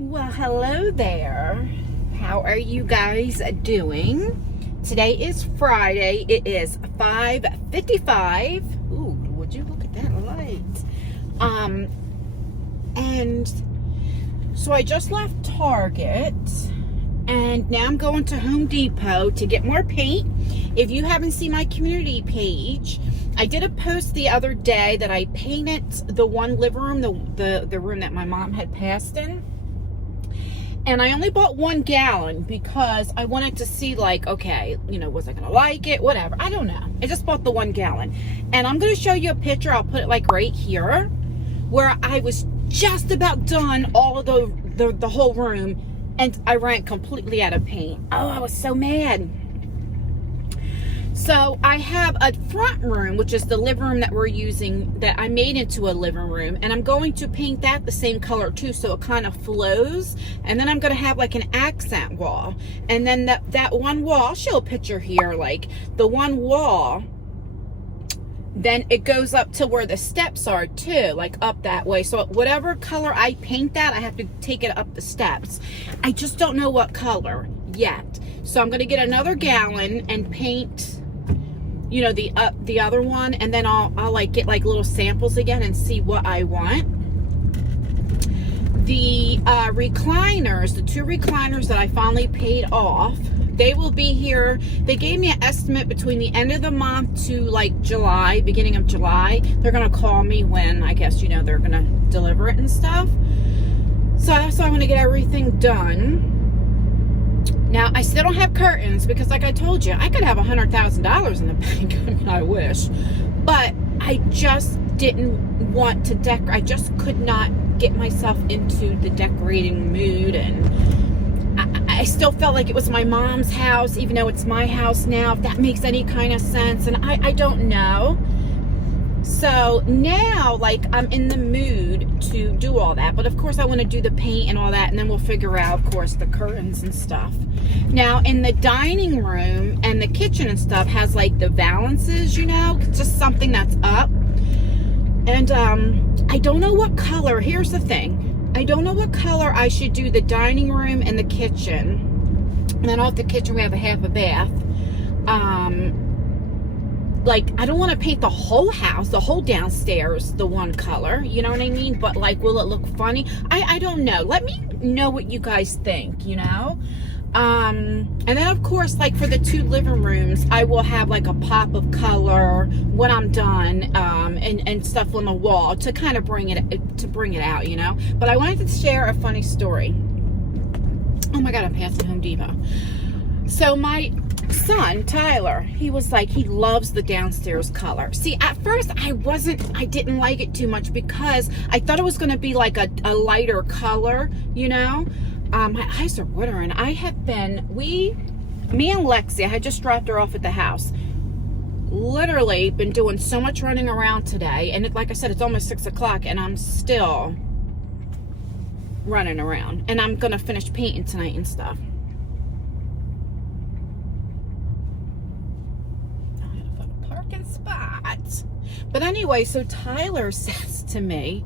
Well, hello there. How are you guys doing? Today is Friday. It is 5:55. Ooh, would you look at that light? And so I just left Target and now I'm going to Home Depot to get more paint. If you haven't seen my community page, I did a post the other day that I painted the one living room, the room that my mom had passed in. And I only bought 1 gallon because I wanted to see, like, okay, was I going to like it? Whatever. I don't know. I just bought the 1 gallon. And I'm going to show you a picture. I'll put it, like, right here, where I was just about done all of the whole room, and I ran completely out of paint. Oh, I was so mad. So I have a front room, which is the living room that we're using, that I made into a living room, and I'm going to paint that the same color too, so it kind of flows. And then I'm going to have like an accent wall, and then that one wall, I'll show a picture here, like the one wall, then it goes up to where the steps are too, like up that way. So whatever color I paint that, I have to take it up the steps. I just don't know what color yet, so I'm going to get another gallon and paint the other one, and then I'll like get like little samples again and see what I want. The recliners, the 2 recliners that I finally paid off, they will be here. They gave me an estimate between the end of the month to like July, beginning of July. They're gonna call me when, I guess, they're gonna deliver it and stuff. So I'm gonna get everything done. Now, I still don't have curtains because, like I told you, I could have $100,000 in the bank. I mean, I wish. But I just didn't want to decorate. I just could not get myself into the decorating mood. And I still felt like it was my mom's house, even though it's my house now, if that makes any kind of sense. And I don't know. So now, like, I'm in the mood to do all that. But, of course, I want to do the paint and all that. And then we'll figure out, of course, the curtains and stuff. Now, in the dining room and the kitchen and stuff has, like, the valances, just something that's up. And I don't know what color. Here's the thing. I don't know what color I should do the dining room and the kitchen. And then off the kitchen, we have a half a bath. Like, I don't want to paint the whole house, the whole downstairs, the one color, you know what I mean? But, like, will it look funny? I don't know. Let me know what you guys think, And then, of course, like, for the 2 living rooms, I will have, like, a pop of color when I'm done, and stuff on the wall to kind of bring it out, But I wanted to share a funny story. Oh, my God, I'm passing Home Depot. So, my son Tyler, he was like, he loves the downstairs color. See, at first I didn't like it too much because I thought it was going to be like a lighter color, my eyes are watering. Me and Lexi, I had just dropped her off at the house, literally been doing so much running around today, and like I said, it's almost 6 o'clock and I'm still running around, and I'm gonna finish painting tonight and stuff. Spot. But anyway, so Tyler says to me,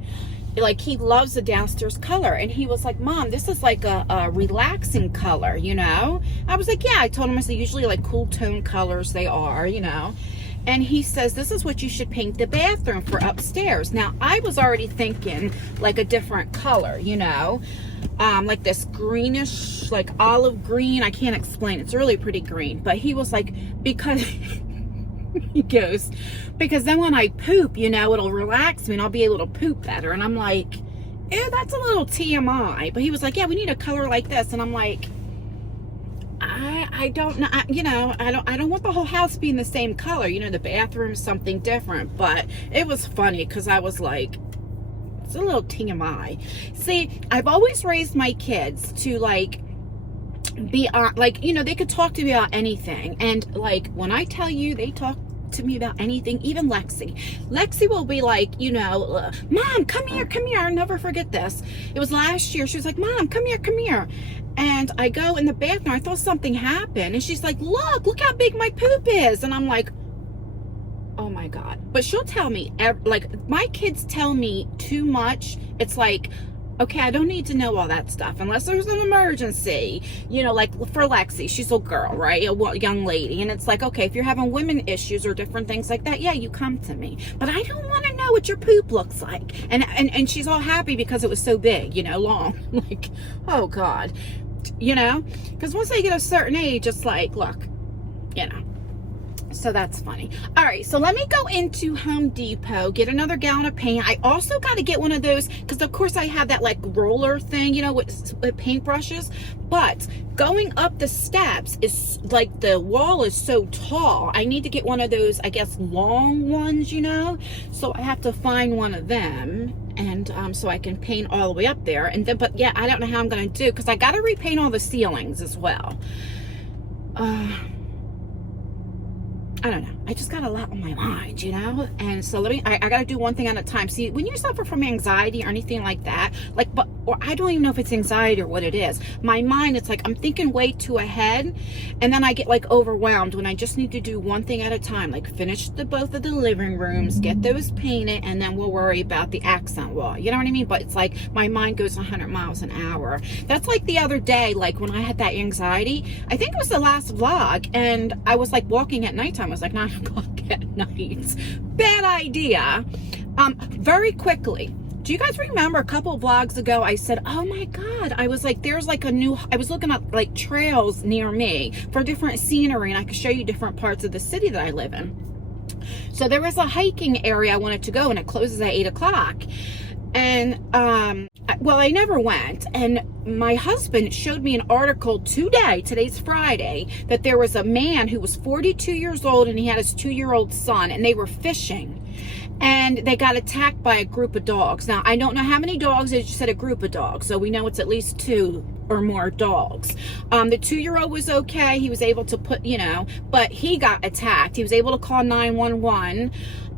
like, he loves the downstairs color, and he was like, Mom, this is like a relaxing color, I was like, yeah. I told him, I said, usually like cool tone colors they are, and he says, this is what you should paint the bathroom for upstairs. Now, I was already thinking like a different color, like this greenish, like olive green. I can't explain, it's really pretty green. But he was like, because he goes, because then when I poop, it'll relax me and I'll be able to poop better. And I'm like, ew, that's a little TMI. But he was like, yeah, we need a color like this. And I'm like, I don't know, I don't want the whole house being the same color. The bathroom's something different. But it was funny because I was like, it's a little TMI. See, I've always raised my kids to, like, be like, they could talk to me about anything. And, like, when I tell you they talk to me about anything, even Lexi will be like, Mom, come here. I'll never forget this. It was last year. She was like, Mom, come here. And I go in the bathroom. I thought something happened, and she's like, look how big my poop is. And I'm like, oh my God. But she'll tell me, like, my kids tell me too much. It's like, Okay, I don't need to know all that stuff unless there's an emergency, you know, like for Lexi, she's a girl, right? A young lady. And it's like, okay, if you're having women issues or different things like that, yeah, you come to me. But I don't want to know what your poop looks like. And she's all happy because it was so big, you know, long. Like, oh God, you know, because once they get a certain age, it's like, look, you know. So that's funny. All right, so let me go into Home Depot, get another gallon of paint. I also got to get one of those, because of course I have that like roller thing, you know, with paintbrushes. But going up the steps is like, the wall is so tall. I need to get one of those, I guess, long ones, you know. So I have to find one of them. And so I can paint all the way up there. And then, but yeah, I don't know how I'm going to do, because I got to repaint all the ceilings as well. I don't know. I just got a lot on my mind, you know? And so I got to do one thing at a time. See, when you suffer from anxiety or anything like that, or I don't even know if it's anxiety or what it is. My mind, it's like I'm thinking way too ahead. And then I get like overwhelmed when I just need to do one thing at a time. Like finish both of the living rooms, get those painted, and then we'll worry about the accent wall. You know what I mean? But it's like my mind goes 100 miles an hour. That's like the other day, like when I had that anxiety, I think it was the last vlog, and I was like walking at nighttime. It was like 9 o'clock at night. Bad idea. Very quickly, do you guys remember a couple of vlogs ago I said, oh my God, I was like, there's like I was looking at like trails near me for different scenery, and I could show you different parts of the city that I live in. So there was a hiking area I wanted to go, and it closes at 8 o'clock. And well, I never went, and my husband showed me an article today's Friday, that there was a man who was 42 years old, and he had his 2-year-old son, and they were fishing, and they got attacked by a group of dogs. Now, I don't know how many dogs, they just said a group of dogs, so we know it's at least 2 or more dogs. The 2-year-old was okay. He was able to you know, but he got attacked. He was able to call 911.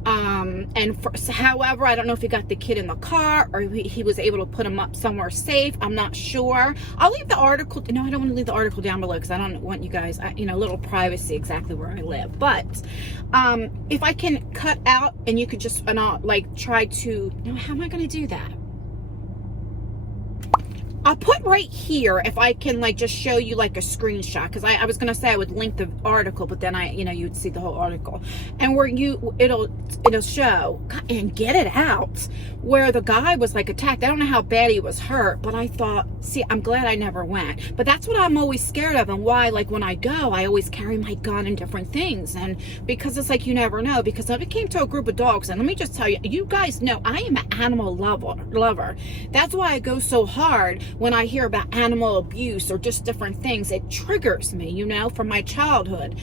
However, I don't know if he got the kid in the car or he was able to put him up somewhere safe. I'm not sure. I'll leave the article. No, I don't want to leave the article down below because I don't want you guys, you know, a little privacy exactly where I live. But if I can cut out and you could just like try to, how am I going to do that? I'll put right here if I can like just show you like a screenshot, because I was gonna say I would link the article, but then you'd see the whole article, and where it'll show and get it out where the guy was like attacked. I don't know how bad he was hurt, but I thought, see, I'm glad I never went. But that's what I'm always scared of, and why, like when I go, I always carry my gun and different things, and because it's like you never know. Because if it came to a group of dogs, and let me just tell you, you guys know I am an animal lover. That's why I go so hard when I hear about animal abuse or just different things. It triggers me, you know, from my childhood.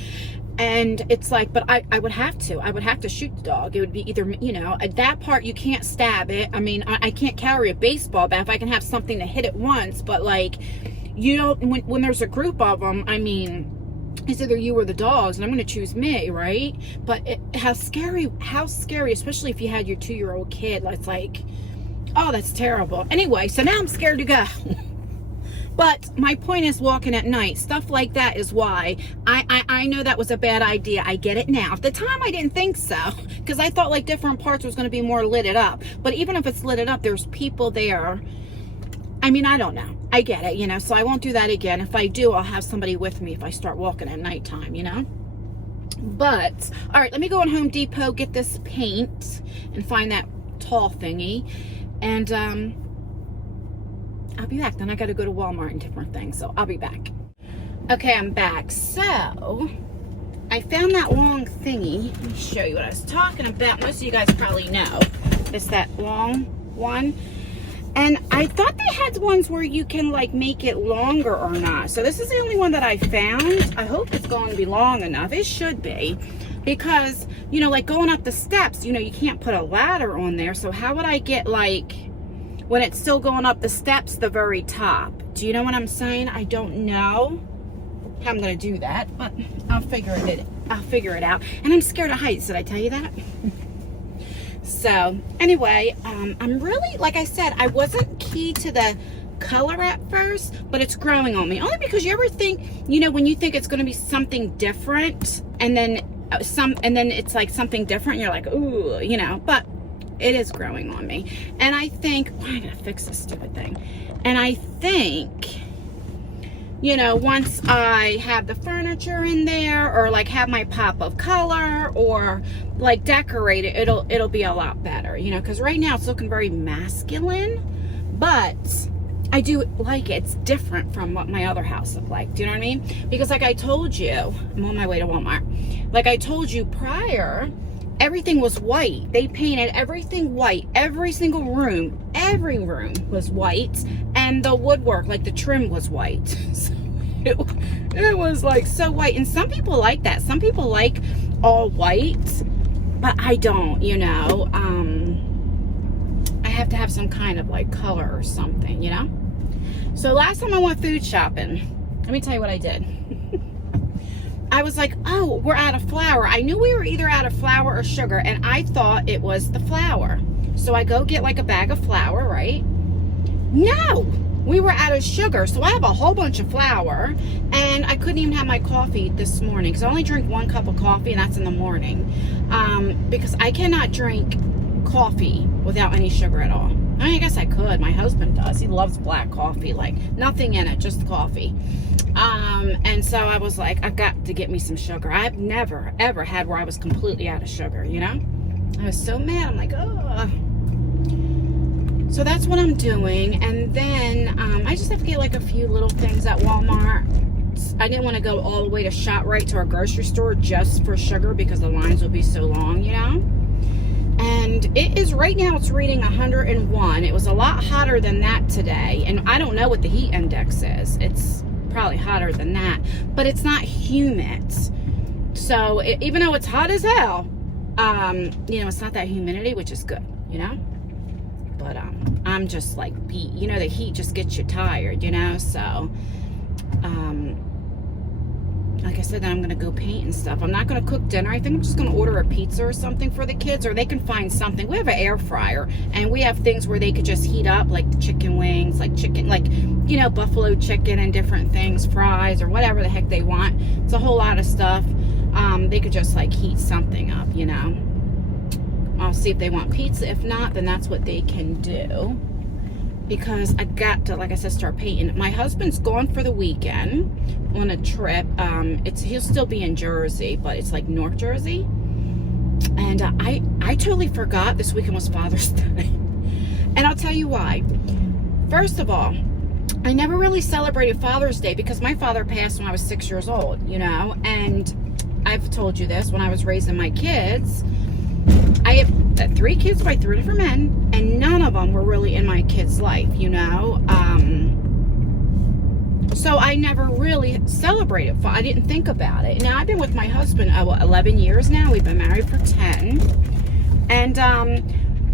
And it's like, but I would have to shoot the dog. It would be either, you know, at that part you can't stab it. I mean, I can't carry a baseball bat if I can have something to hit it once, but like, you don't, when there's a group of them, I mean, it's either you or the dogs, and I'm going to choose me, right? But how scary, especially if you had your 2-year-old kid. It's like, oh, that's terrible. Anyway, so now I'm scared to go. But my point is, walking at night, stuff like that is why I know that was a bad idea. I get it now. At the time, I didn't think so, because I thought like different parts was going to be more lit up. But even if it's lit up, there's people there. I mean, I don't know. I get it, you know, so I won't do that again. If I do, I'll have somebody with me if I start walking at nighttime, you know. But, all right, let me go on Home Depot, get this paint, and find that tall thingy. And I'll be back. Then I got to go to Walmart and different things. So I'll be back. Okay, I'm back. So I found that long thingy. Let me show you what I was talking about. Most of you guys probably know. It's that long one. And I thought they had ones where you can like make it longer or not. So this is the only one that I found. I hope it's going to be long enough. It should be. Because, you know, like going up the steps, you know, you can't put a ladder on there. So how would I get like, when it's still going up the steps, the very top? Do you know what I'm saying? I don't know how I'm going to do that, but I'll figure it out. And I'm scared of heights. Did I tell you that? So anyway, I'm really, like I said, I wasn't key to the color at first, but it's growing on me. Only because you ever think, you know, when you think it's going to be something different, and then it's like something different, you're like, ooh, you know. But it is growing on me. And I think, why am I gonna fix this stupid thing? And I think, you know, once I have the furniture in there, or like have my pop of color, or like decorate it, it'll be a lot better, you know, because right now it's looking very masculine, but I do like it. It's different from what my other house looked like. Do you know what I mean? Because like I told you, I'm on my way to Walmart. Like I told you prior, everything was white. They painted everything white. Every single room, every room was white. And the woodwork, like the trim was white. So it was like so white. And some people like that. Some people like all white, but I don't, you know. I have to have some kind of like color or something, you know. So last time I went food shopping, let me tell you what I did. I was like, oh, we're out of flour. I knew we were either out of flour or sugar, and I thought it was the flour. So I go get like a bag of flour, right? No, we were out of sugar. So I have a whole bunch of flour, and I couldn't even have my coffee this morning because I only drink 1 cup of coffee, and that's in the morning. Because I cannot drink coffee without any sugar at all. I mean, I guess I could. My husband does. He loves black coffee, like nothing in it, just coffee. And so I was like, I've got to get me some sugar. I've never, ever had where I was completely out of sugar, you know? I was so mad. I'm like, oh. So that's what I'm doing. And then I just have to get like a few little things at Walmart. I didn't want to go all the way to ShopRite to our grocery store just for sugar because the lines will be so long, you know? And it is, right now it's reading 101. It was a lot hotter than that today. And I don't know what the heat index is. It's probably hotter than that. But it's not humid. So even though it's hot as hell, you know, it's not that humidity, which is good, you know. But I'm just like beat. You know, the heat just gets you tired, you know. So, like I said, then I'm going to go paint and stuff. I'm not going to cook dinner. I think I'm just going to order a pizza or something for the kids, or they can find something. We have an air fryer, and we have things where they could just heat up, like the chicken wings, like chicken, like, you know, buffalo chicken and different things, fries, or whatever the heck they want. It's a whole lot of stuff. They could just, like, heat something up, you know. I'll see if they want pizza. If not, then that's what they can do. Because I got to, like I said, start painting. My husband's gone for the weekend on a trip. He'll still be in Jersey, but it's like North Jersey. And I totally forgot this weekend was Father's Day. And I'll tell you why. First of all, I never really celebrated Father's Day because my father passed when I was 6 years old, you know. And I've told you this, when I was raising my kids, I have 3 kids by 3 different men, and none of them were really in my kid's life, you know. So I never really celebrated. I didn't think about it. Now, I've been with my husband 11 years now. We've been married for 10. And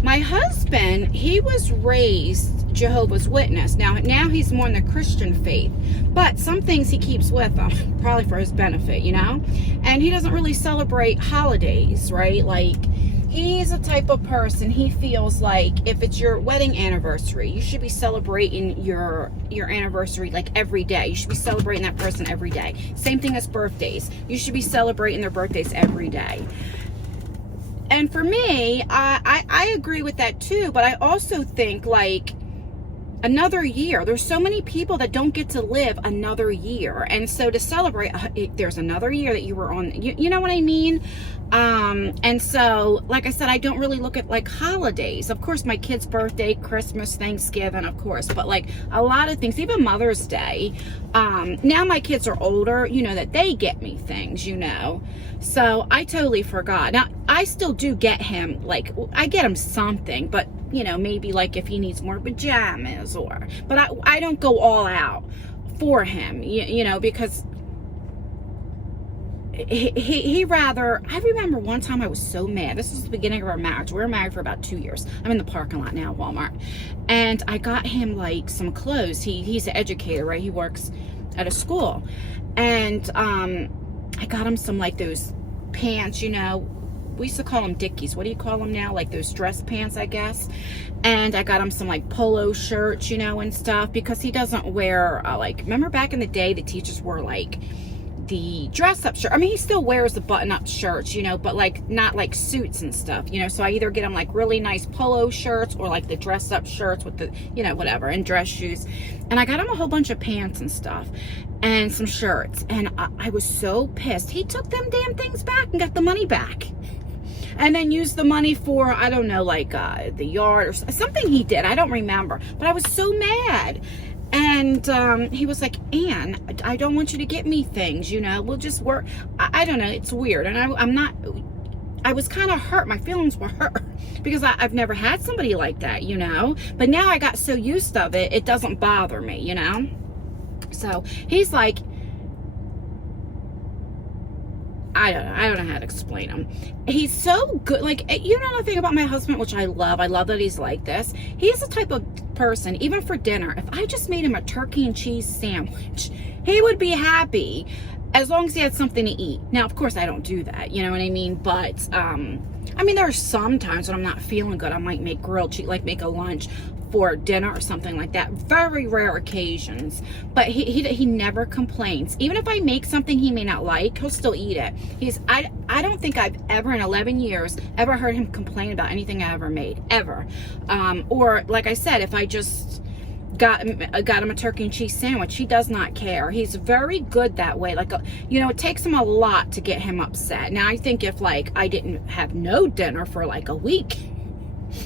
my husband, he was raised Jehovah's Witness. Now he's more in the Christian faith. But some things he keeps with him, probably for his benefit, you know. And he doesn't really celebrate holidays, right? Like, he's a type of person, he feels like if it's your wedding anniversary, you should be celebrating your anniversary like every day. You should be celebrating that person every day. Same thing as birthdays. You should be celebrating their birthdays every day. And for me, I agree with that too, but I also think like another year. There's so many people that don't get to live another year. And so to celebrate, there's another year that you were on, you know what I mean? And so, like I said, I don't really look at like holidays. Of course, my kid's birthday, Christmas, Thanksgiving, of course, but like a lot of things, even Mother's Day. Now my kids are older, you know, that they get me things, you know. So I totally forgot. Now, I still do get him, like, I get him something, but you know, maybe like if he needs more pajamas but I don't go all out for him, you know, because he rather, I remember one time I was so mad. This was the beginning of our marriage. We were married for about 2 years. I'm in the parking lot now, Walmart. And I got him like some clothes. He's an educator, right? He works at a school. And I got him some like those pants, you know, we used to call them Dickies. What do you call them now? Like those dress pants, I guess. And I got him some like polo shirts, you know, and stuff, because he doesn't wear like, remember back in the day the teachers wore like the dress up shirt. I mean, he still wears the button up shirts, you know, but like not like suits and stuff, you know. So I either get him like really nice polo shirts or like the dress up shirts with the, you know, whatever, and dress shoes. And I got him a whole bunch of pants and stuff and some shirts. And I was so pissed. He took them damn things back and got the money back. And then used the money for, I don't know, like the yard or something he did. I don't remember. But I was so mad. And he was like, Ann, I don't want you to get me things, you know. We'll just work. I don't know. It's weird. And I was kind of hurt. My feelings were hurt. Because I've never had somebody like that, you know. But now I got so used of it, it doesn't bother me, you know. So he's like, I don't know how to explain him. He's so good. Like, you know the thing about my husband, which I love that he's like this. He's the type of person, even for dinner, if I just made him a turkey and cheese sandwich, he would be happy as long as he had something to eat. Now, of course, I don't do that. You know what I mean? But, I mean, there are some times when I'm not feeling good. I might make grilled cheese, like make a lunch for dinner or something like that. Very rare occasions. But he never complains. Even if I make something he may not like, he'll still eat it. I don't think I've ever in 11 years ever heard him complain about anything I ever made. Ever. Or like I said, if I just got him a turkey and cheese sandwich, he does not care. He's very good that way. Like, you know, it takes him a lot to get him upset. Now, I think if like I didn't have no dinner for like a week,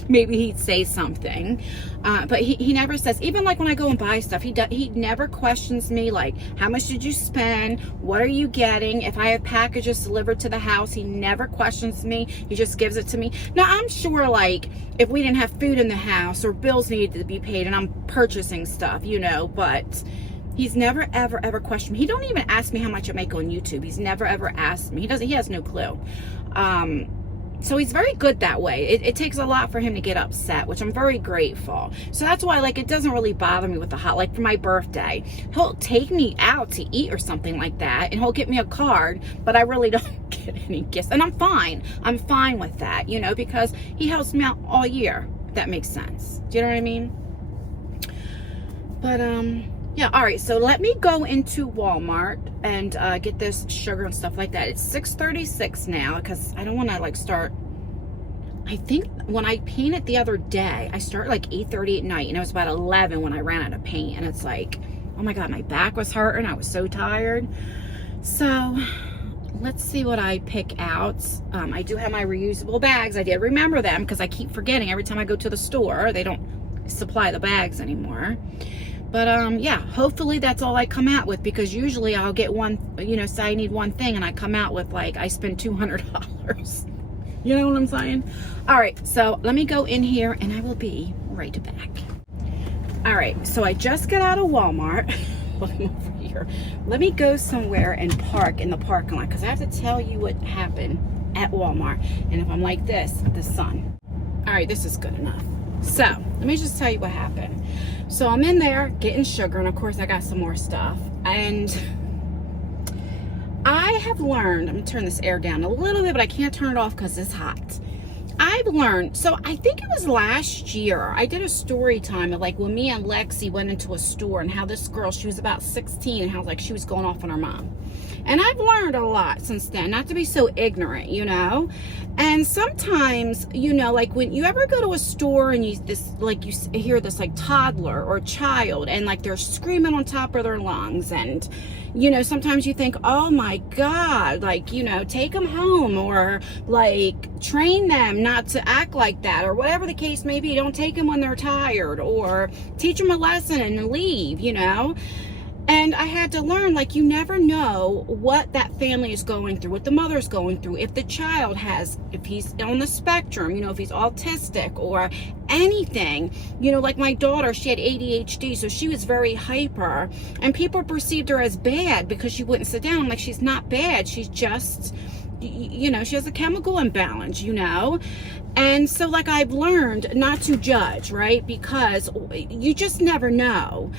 maybe he'd say something, but he never says. Even like when I go and buy stuff, he never questions me like, how much did you spend, what are you getting? If I have packages delivered to the house, he never questions me. He just gives it to me. Now, I'm sure like if we didn't have food in the house or bills needed to be paid and I'm purchasing stuff, you know, but he's never ever questioned me. He don't even ask me how much I make on YouTube. He's never ever asked me. He has no clue. So he's very good that way. It takes a lot for him to get upset, which I'm very grateful. So that's why, like, it doesn't really bother me with the hot. Like, for my birthday, he'll take me out to eat or something like that, and he'll get me a card, but I really don't get any gifts. And I'm fine. I'm fine with that, you know, because he helps me out all year, if that makes sense. Do you know what I mean? But, yeah, all right, so let me go into Walmart and get this sugar and stuff like that. It's 6:36 now because I don't want to, like, start. I think when I painted the other day, I started like 8:30 at night, and it was about 11 when I ran out of paint. And it's like, oh my God, my back was hurting. I was so tired. So let's see what I pick out. I do have my reusable bags. I did remember them because I keep forgetting every time I go to the store. They don't supply the bags anymore. But, yeah, hopefully that's all I come out with, because usually I'll get one, you know, say I need one thing, and I come out with, like, I spend $200. You know what I'm saying? All right, so let me go in here, and I will be right back. All right, so I just got out of Walmart. Looking over here. Let me go somewhere and park in the parking lot, because I have to tell you what happened at Walmart. And if I'm like this, the sun. All right, this is good enough. So, let me just tell you what happened. So, I'm in there getting sugar, and of course, I got some more stuff. And I have learned, I'm going to turn this air down a little bit, but I can't turn it off because it's hot. I've learned, so I think it was last year, I did a story time of like when me and Lexi went into a store, and how this girl, she was about 16, and how like she was going off on her mom. And I've learned a lot since then, not to be so ignorant, you know. And sometimes, you know, like when you ever go to a store and you hear this like toddler or child, and like they're screaming on top of their lungs, and you know, sometimes you think, oh my God, like, you know, take them home, or like train them not to act like that, or whatever the case may be. Don't take them when they're tired, or teach them a lesson and leave, you know. And I had to learn, like, you never know what that family is going through, what the mother's going through, if the child has, if he's on the spectrum, you know, if he's autistic or anything. You know, like my daughter, she had ADHD, so she was very hyper, and people perceived her as bad because she wouldn't sit down. I'm like, she's not bad, she's just, you know, she has a chemical imbalance, you know. And so, like, I've learned not to judge, right, because you just never know.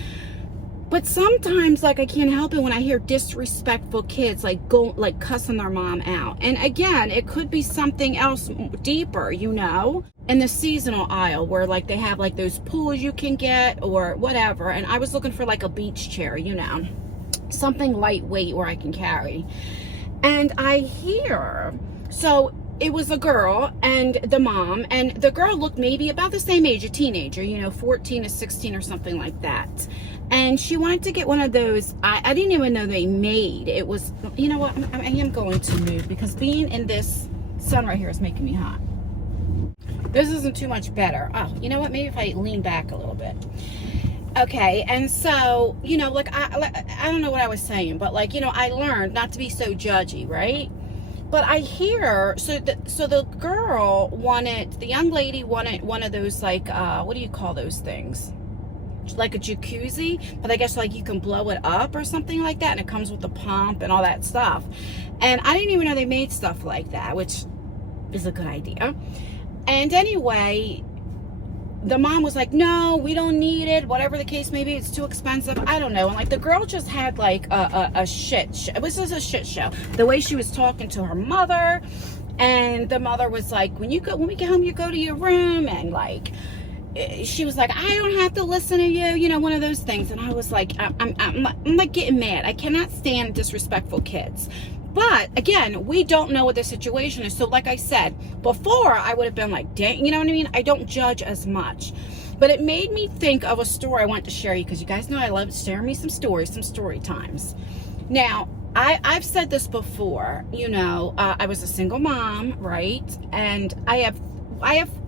But sometimes, like, I can't help it when I hear disrespectful kids, like, go, like, cussing their mom out. And again, it could be something else deeper, you know, in the seasonal aisle where, like, they have, like, those pools you can get or whatever. And I was looking for, like, a beach chair, you know. something lightweight where I can carry. And I hear, so it was a girl and the mom, and the girl looked maybe about the same age, a teenager, 14 to 16 or something like that. And she wanted to get one of those, I didn't even know they made. It was, you know what, I am going to move because being in this sun right here is making me hot. This isn't too much better. Oh, you know what, maybe if I lean back a little bit. Okay, and so, like, I don't know what I was saying, but like, I learned not to be so judgy, right? But I hear, so the girl wanted, the young lady wanted one of those, like, what do you call those things? Like a jacuzzi, but I guess like you can blow it up or something like that, and it comes with a pump and all that stuff. And I didn't even know they made stuff like that, which is a good idea. And anyway, the mom was like, no, we don't need it, whatever the case may be, it's too expensive. I don't know. And like the girl just had like a shit show. It was just a shit show. The way she was talking to her mother, and the mother was like, when we get home, you go to your room, and like, she was like, I don't have to listen to you, one of those things. And I was like, I'm like getting mad. I cannot stand disrespectful kids. But again, we don't know what the situation is. So like I said before, I would have been like, dang, you know what I mean? I don't judge as much. But it made me think of a story I want to share you, because you guys know I love sharing me some stories, some story times. Now, I've said this before, I was a single mom, right? And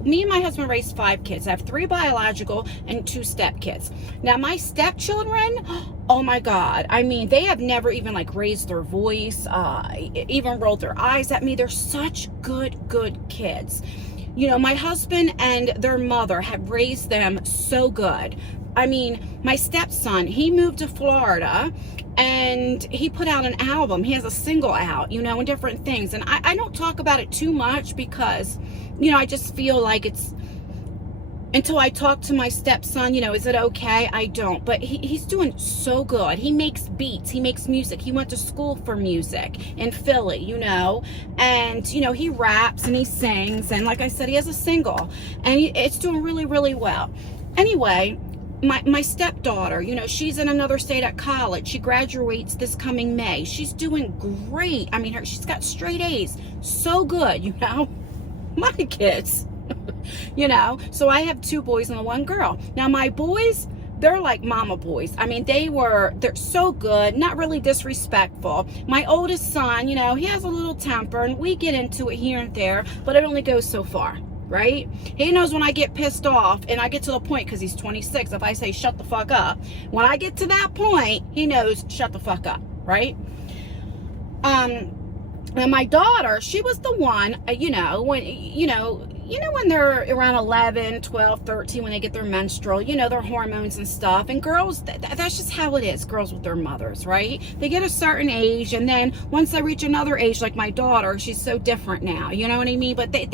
me and my husband raised 5 kids. I have 3 biological and 2 step kids. Now my stepchildren, oh my God. I mean, they have never even like raised their voice, even rolled their eyes at me. They're such good kids. My husband and their mother have raised them so good. I mean, my stepson, he moved to Florida and he put out an album. He has a single out, and different things. And I don't talk about it too much because, I just feel like it's, until I talk to my stepson, is it okay? I don't. But he's doing so good. He makes beats. He makes music. He went to school for music in Philly, and, he raps and he sings. And like I said, he has a single and it's doing really, really well. Anyway, my stepdaughter, she's in another state at college. She graduates this coming May. She's doing great. I mean, she's got straight A's. So good, my kids, so I have 2 boys and 1 girl. Now my boys, they're like mama boys. I mean, they're so good, not really disrespectful. My oldest son, he has a little temper and we get into it here and there, but it only goes so far. Right? He knows when I get pissed off and I get to the point, because he's 26, if I say shut the fuck up, when I get to that point, he knows shut the fuck up, right? And my daughter, she was the one, when they're around 11, 12, 13, when they get their menstrual, their hormones and stuff. And girls, that's just how it is, girls with their mothers, right? They get a certain age, and then once they reach another age, like my daughter, she's so different now, you know what I mean? But they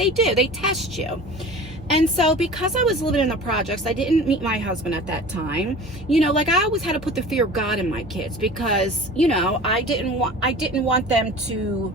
test you. And so because I was living in the projects, I didn't meet my husband at that time. Like I always had to put the fear of God in my kids, because, I didn't want them to,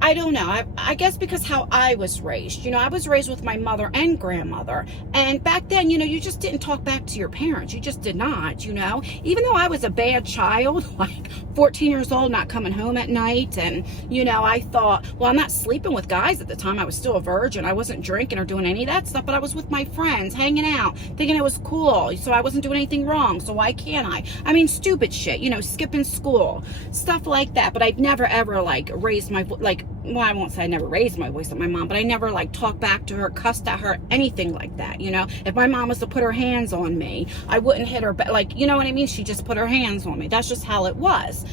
I don't know. I guess because how I was raised. I was raised with my mother and grandmother. And back then, you just didn't talk back to your parents. You just did not, Even though I was a bad child, like 14 years old, not coming home at night. And, I thought, well, I'm not sleeping with guys at the time. I was still a virgin. I wasn't drinking or doing any of that stuff. But I was with my friends, hanging out, thinking it was cool. So I wasn't doing anything wrong. So why can't I? I mean, stupid shit, skipping school, stuff like that. But I've never, ever, like, raised my well, I won't say I never raised my voice at my mom, but I never like talked back to her, cussed at her, anything like that. If my mom was to put her hands on me, I wouldn't hit her, but like, you know what I mean? She just put her hands on me. That's just how it was.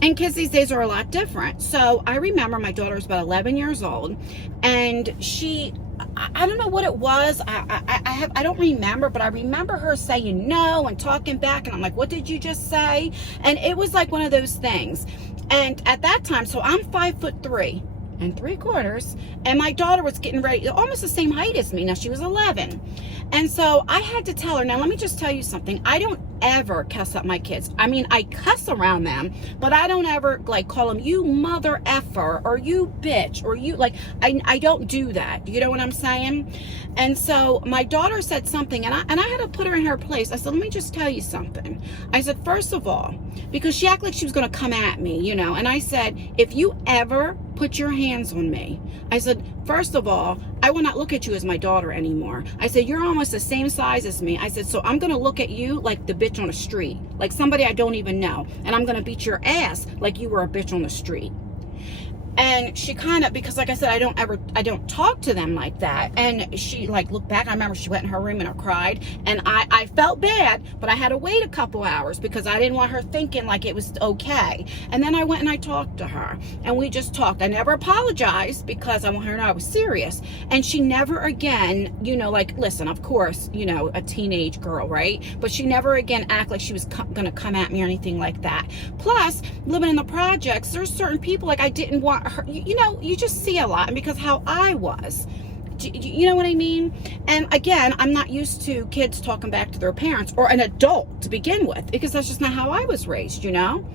And kids these days are a lot different. So I remember my daughter was about 11 years old, and I don't know what it was. I don't remember, but I remember her saying no and talking back, and I'm like, what did you just say? And it was like one of those things. And at that time, so I'm 5'3", 3/4, and my daughter was getting ready, almost the same height as me. Now she was 11, and so I had to tell her, now let me just tell you something, I don't ever cuss at my kids. I mean, I cuss around them, but I don't ever like call them you mother effer or you bitch or you, like, I don't do that. You know what I'm saying? And so my daughter said something, and I had to put her in her place. I said, let me just tell you something. I said, first of all, because she acted like she was going to come at me, you know, and I said, if you ever put your hands on me, I said, first of all, I will not look at you as my daughter anymore. I said, you're almost the same size as me. I said, so I'm going to look at you like the bitch on the street, like somebody I don't even know. And I'm going to beat your ass like you were a bitch on the street. And she kind of, because like I said, I don't talk to them like that. And she like looked back. I remember she went in her room and cried. And I felt bad, but I had to wait a couple hours because I didn't want her thinking like it was okay. And then I went and I talked to her and we just talked. I never apologized because I want her to know I was serious. And she never again, you know, like, listen, of course, you know, a teenage girl, right? But she never again acted like she was going to come at me or anything like that. Plus, living in the projects, there's certain people like I didn't want her, you know, you just see a lot, and because how I was, you know what I mean? And again, I'm not used to kids talking back to their parents or an adult to begin with, because that's just not how I was raised, you know?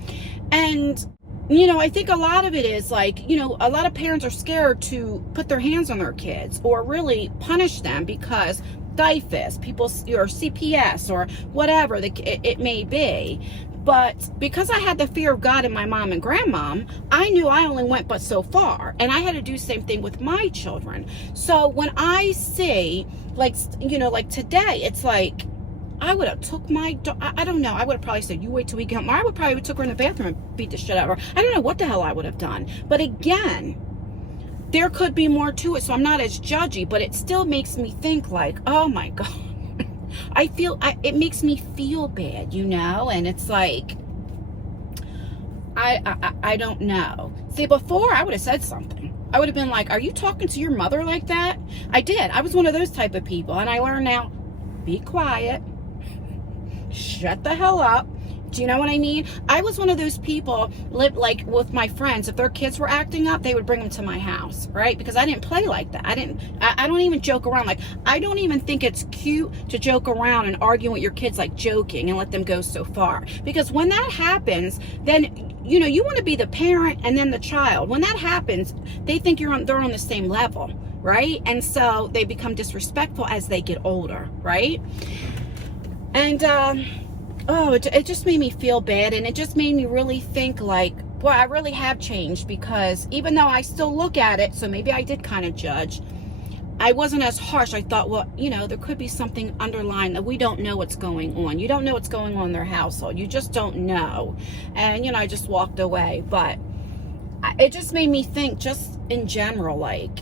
And you know, I think a lot of it is like, you know, a lot of parents are scared to put their hands on their kids or really punish them because DIFIS, people, or CPS or whatever it may be. But because I had the fear of God in my mom and grandmom, I knew I only went but so far. And I had to do the same thing with my children. So when I see, like, you know, like today, it's like, I would have took my, I don't know, I would have probably said, you wait till we get home. Or I would probably took her in the bathroom and beat the shit out of her. I don't know what the hell I would have done. But again, there could be more to it. So I'm not as judgy, but it still makes me think like, oh my God. It makes me feel bad, you know, and it's like, I don't know. See, before I would have said something. I would have been like, are you talking to your mother like that? I did. I was one of those type of people. And I learned now, be quiet, shut the hell up. Do you know what I mean? I was one of those people, like with my friends, if their kids were acting up, they would bring them to my house, right? Because I didn't play like that. I don't even joke around. Like, I don't even think it's cute to joke around and argue with your kids, like joking, and let them go so far. Because when that happens, then, you know, you want to be the parent and then the child. When that happens, they think they're on the same level, right? And so they become disrespectful as they get older, right? And, oh, it just made me feel bad, and it just made me really think like, boy, I really have changed, because even though I still look at it, so maybe I did kind of judge, I wasn't as harsh. I thought, well, you know, there could be something underlying that we don't know what's going on. You don't know what's going on in their household. You just don't know. And, you know, I just walked away. But it just made me think just in general, like,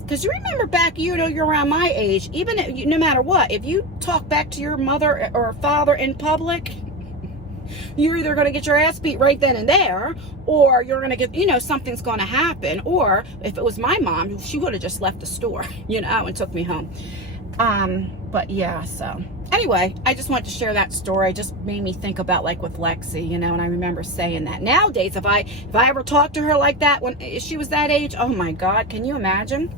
because you remember back, you know, you're around my age, even if, no matter what, if you talk back to your mother or father in public, you're either going to get your ass beat right then and there, or you're going to get, you know, something's going to happen. Or if it was my mom, she would have just left the store, you know, and took me home. But yeah, so anyway, I just wanted to share that story. It just made me think about, like, with Lexi, you know, and I remember saying that. Nowadays, if I ever talked to her like that when she was that age, oh my God, can you imagine?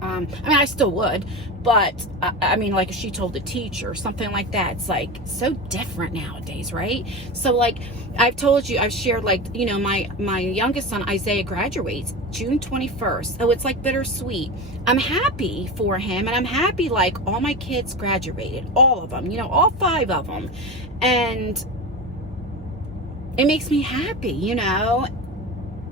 I mean, I still would, but I mean, like if she told a teacher or something like that, it's like so different nowadays, right? So like I've told you, I've shared, like, you know, my youngest son, Isaiah, graduates June 21st. So it's like bittersweet. I'm happy for him, and I'm happy like all my kids graduated, all of them, you know, all 5 of them. And it makes me happy, you know,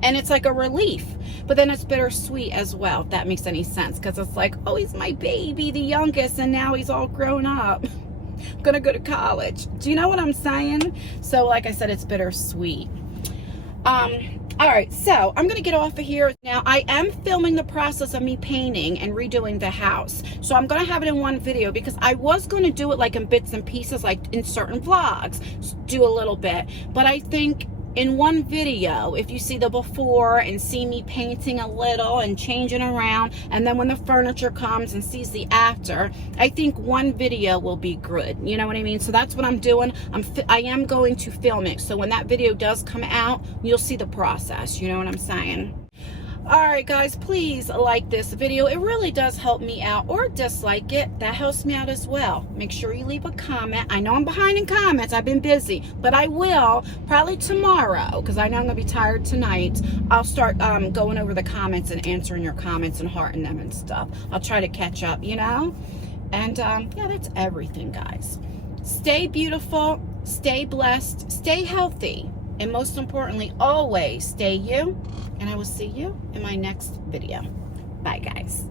and it's like a relief. But then it's bittersweet as well, if that makes any sense, because it's like, oh, he's my baby, the youngest, and now he's all grown up. I'm gonna go to college. Do you know what I'm saying? So like I said, it's bittersweet. All right, so I'm gonna get off of here. Now I am filming the process of me painting and redoing the house. So I'm gonna have it in one video, because I was gonna do it like in bits and pieces, like in certain vlogs, do a little bit. But I think in one video, if you see the before and see me painting a little and changing around, and then when the furniture comes and sees the after, I think one video will be good. You know what I mean? So that's what I'm doing. I am going to film it. So when that video does come out, you'll see the process. You know what I'm saying? All right, guys, please like this video. It really does help me out, or dislike it. That helps me out as well. Make sure you leave a comment. I know I'm behind in comments. I've been busy, but I will probably tomorrow, because I know I'm going to be tired tonight. I'll start going over the comments and answering your comments and hearting them and stuff. I'll try to catch up, you know? And yeah, that's everything, guys. Stay beautiful, stay blessed, stay healthy, and most importantly, always stay you. And I will see you in my next video. Bye, guys.